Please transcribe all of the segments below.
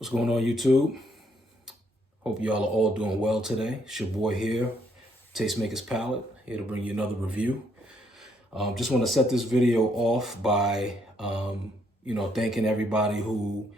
What's going on, YouTube? Hope y'all are all doing well today. It's your boy here, Tastemaker's Palette, here to bring you another review. Just want to set this video off by, thanking everybody who,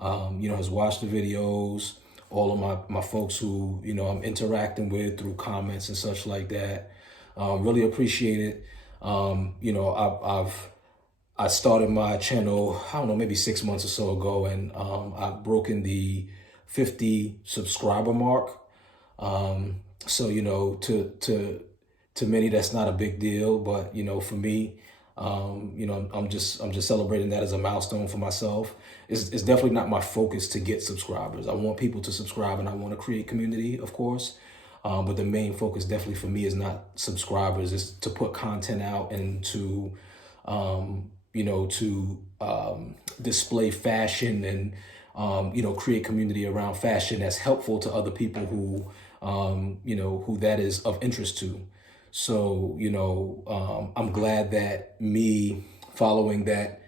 has watched the videos, all of my folks who, I'm interacting with through comments and such like that. Really appreciate it. I started my channel, I don't know, maybe 6 months or so ago, and I've broken the 50 subscriber mark. To many that's not a big deal, but for me, I'm just celebrating that as a milestone for myself. It's definitely not my focus to get subscribers. I want people to subscribe and I want to create community, of course. But the main focus definitely for me is not subscribers, it's to put content out and to display fashion and, create community around fashion that's helpful to other people who, who that is of interest to. So, I'm glad that me following that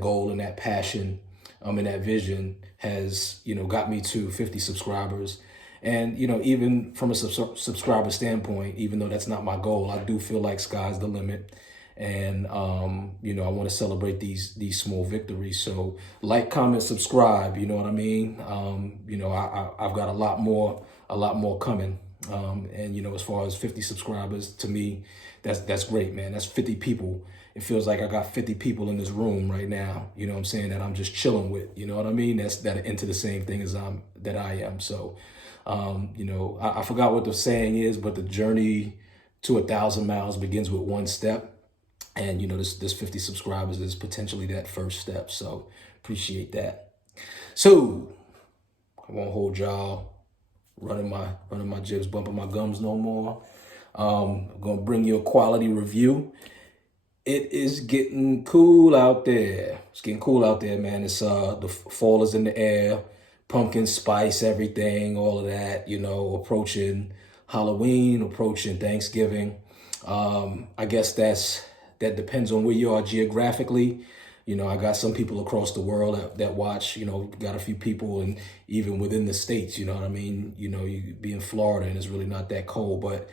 goal and that passion, and that vision has, got me to 50 subscribers. And, even from a subscriber standpoint, even though that's not my goal, I do feel like sky's the limit. And, I want to celebrate these small victories. So like, comment, subscribe, you know what I mean? I've got a lot more coming. As far as 50 subscribers, to me, that's great, man. That's 50 people. It feels like I got 50 people in this room right now, you know what I'm saying, that I'm just chilling with, you know what I mean? That are into the same thing as I am. So, I forgot what the saying is, but the journey to 1,000 miles begins with one step. And, this 50 subscribers is potentially that first step. So appreciate that. So I won't hold y'all running my jibs, bumping my gums no more. I'm going to bring you a quality review. It is getting cool out there. It's getting cool out there, man. It's the fall is in the air, pumpkin spice, everything, all of that, approaching Halloween, approaching Thanksgiving. I guess that depends on where you are geographically. I got some people across the world that watch, got a few people, and even within the states, you know what I mean? You be in Florida and it's really not that cold, but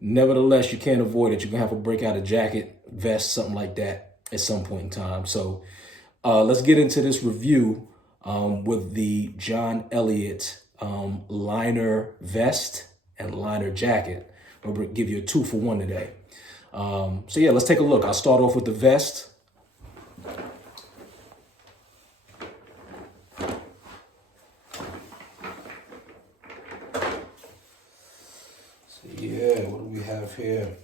nevertheless, you can't avoid it. You're gonna have to break out a jacket, vest, something like that at some point in time. So let's get into this review with the John Elliott liner vest and liner jacket. I'm gonna give you a 2-for-1 today. So yeah, let's take a look. I'll start off with the vest. So yeah, what do we have here?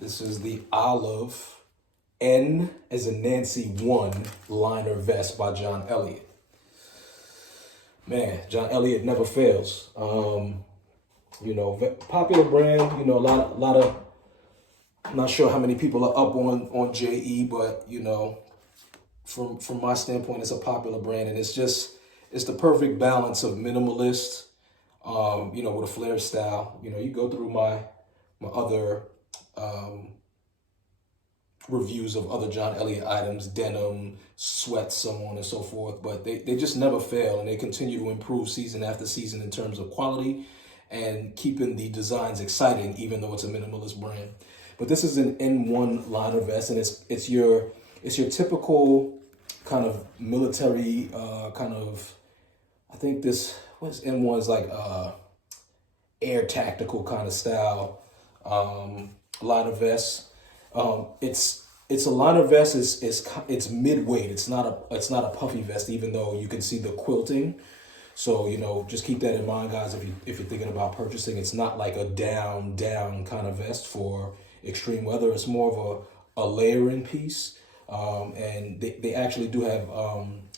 This is the olive N as in Nancy 1 liner vest by John Elliott. Man, John Elliott never fails. Popular brand, a lot of, I'm not sure how many people are up on JE, but, from my standpoint, it's a popular brand, and it's the perfect balance of minimalist, with a flair style. You go through my other, reviews of other John Elliott items, denim, sweats, so on and so forth, but they just never fail, and they continue to improve season after season in terms of quality and keeping the designs exciting, even though it's a minimalist brand. But this is an N-1 liner vest, and it's your typical kind of military I think N-1 is like air tactical kind of style liner vest. It's a liner vest. It's mid-weight. It's not a puffy vest, even though you can see the quilting. So, just keep that in mind, guys, if you're thinking about purchasing. It's not like a down kind of vest for extreme weather. It's more of a layering piece. And they actually do have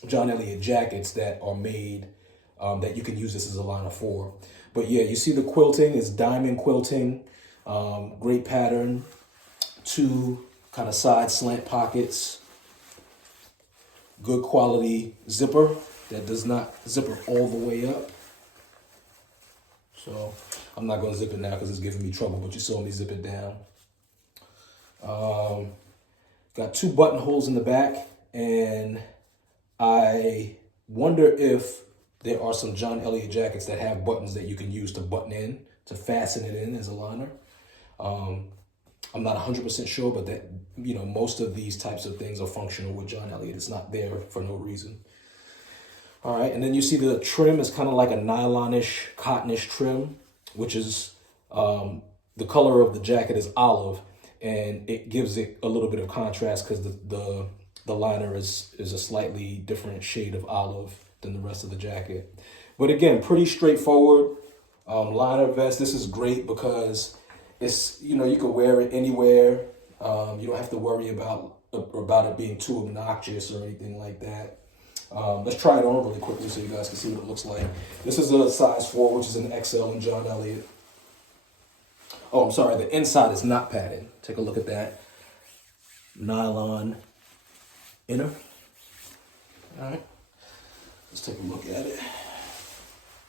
John Elliott jackets that are made that you can use this as a liner for. But yeah, you see the quilting is diamond quilting, great pattern, 2 kind of side slant pockets, good quality zipper that does not zipper all the way up. So I'm not going to zip it now because it's giving me trouble, but you saw me zip it down. Got 2 buttonholes in the back, and I Wonder if there are some John Elliott jackets that have buttons that you can use to button in, to fasten it in as a liner. I'm not 100% sure, but that, most of these types of things are functional with John Elliott. It's not there for no reason. All right, and then you see the trim is kind of like a nylonish, cottonish trim, which is the color of the jacket is olive, and it gives it a little bit of contrast because the liner is a slightly different shade of olive than the rest of the jacket. But again, pretty straightforward liner vest. This is great because it's, you can wear it anywhere. You don't have to worry about it being too obnoxious or anything like that. Let's try it on really quickly so you guys can see what it looks like. This is a size 4, which is an XL in John Elliott. Oh, I'm sorry, the inside is not padded. Take a look at that. Nylon inner. All right, let's take a look at it.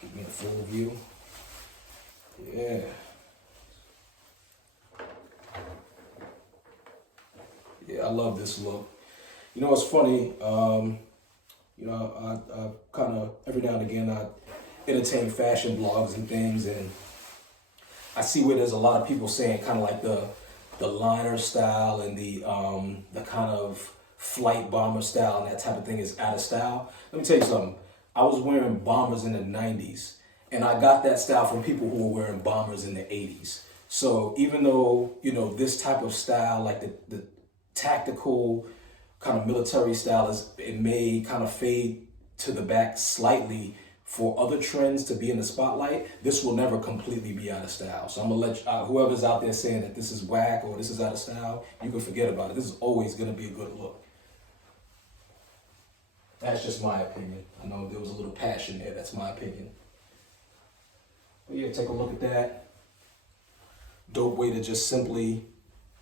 Give me a full view. Yeah. Yeah, I love this look. It's funny. I kind of, every now and again, I entertain fashion blogs and things, and I see where there's a lot of people saying kind of like the liner style and the kind of flight bomber style and that type of thing is out of style. Let me tell you something. I was wearing bombers in the 90s, and I got that style from people who were wearing bombers in the 80s. So even though, this type of style, like the tactical kind of military style, it may kind of fade to the back slightly for other trends to be in the spotlight, this will never completely be out of style. So I'm gonna let whoever's out there saying that this is whack or this is out of style, you can forget about it. This is always gonna be a good look. That's just my opinion. I know there was a little passion there. That's my opinion. But yeah, take a look at that. Dope way to just simply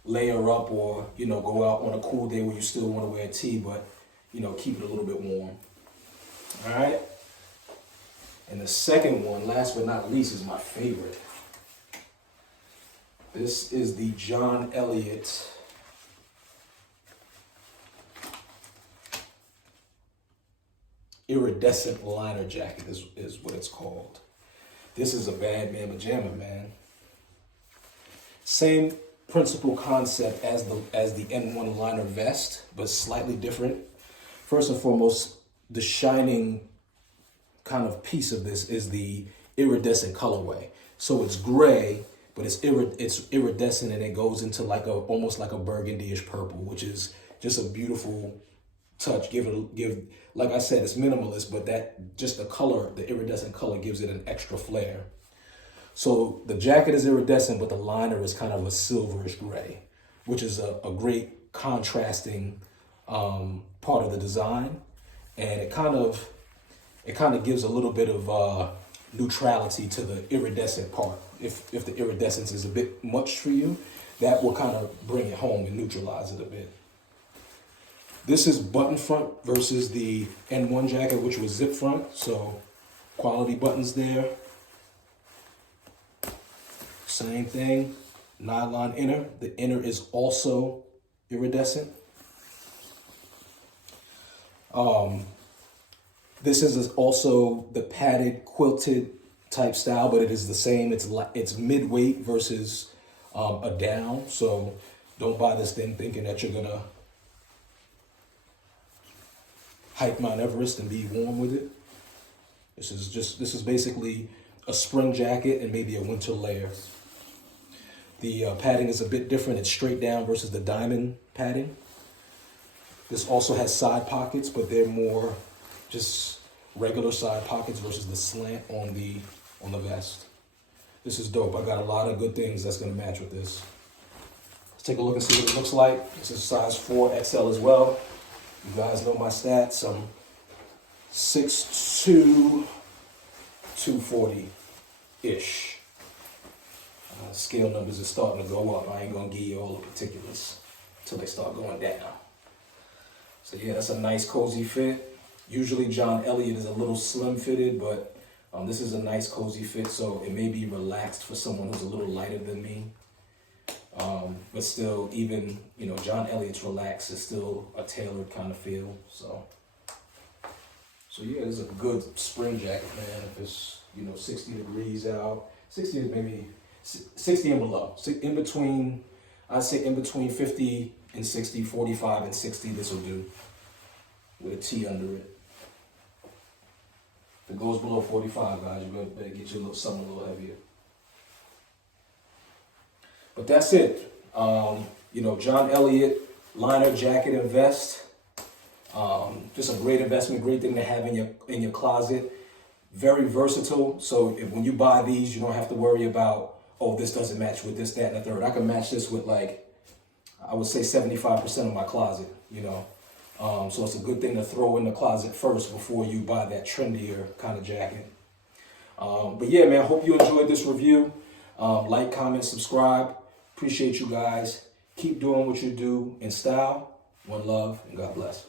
layer up or, go out on a cool day where you still want to wear a tee, but, keep it a little bit warm. All right. And the second one, last but not least, is my favorite. This is the John Elliott iridescent liner jacket is what it's called. This is a bad man pajama, man. Same principal concept as the N-1 liner vest, but slightly different. First and foremost, the shining kind of piece of this is the iridescent colorway. So it's gray, but it's iridescent, and it goes into almost like a burgundy-ish purple, which is just a beautiful touch. Like I said, it's minimalist, but the color, the iridescent color, gives it an extra flair. So the jacket is iridescent, but the liner is kind of a silverish gray, which is a great contrasting part of the design, and it kind of gives a little bit of neutrality to the iridescent part. If the iridescence is a bit much for you, that will kind of bring it home and neutralize it a bit. This is button front versus the N-1 jacket, which was zip front, so quality buttons there. Same thing, nylon inner. The inner is also iridescent. This is also the padded quilted type style, but it is the same. It's mid-weight versus a down. So don't buy this thing thinking that you're gonna hike Mount Everest and be warm with it. This is basically a spring jacket and maybe a winter layer. The padding is a bit different. It's straight down versus the diamond padding. This also has side pockets, but they're more just regular side pockets versus the slant on the vest. This is dope. I got a lot of good things that's gonna match with this. Let's take a look and see what it looks like. This is size 4 XL as well. You guys know my stats. I'm 6'2", 240-ish. Scale numbers are starting to go up. I ain't gonna give you all the particulars until they start going down. So yeah, that's a nice cozy fit. Usually John Elliott is a little slim fitted, but this is a nice cozy fit, so it may be relaxed for someone who's a little lighter than me. But still, even, John Elliott's relaxed is still a tailored kind of feel. So So yeah, this is a good spring jacket, man. If it's, 60 degrees out, 60 is maybe 60 and below. In between, I'd say in between 50 and 60, 45 and 60, this will do with a T under it. If it goes below 45, guys, you better get you something a little heavier. But that's it. John Elliott liner, jacket, and vest. Just a great investment, great thing to have in your closet. Very versatile. So when you buy these, you don't have to worry about, oh, this doesn't match with this, that, and the third. I can match this with I would say 75% of my closet, So it's a good thing to throw in the closet first before you buy that trendier kind of jacket. But yeah, man, hope you enjoyed this review. Like, comment, subscribe. Appreciate you guys. Keep doing what you do in style. One love, and God bless.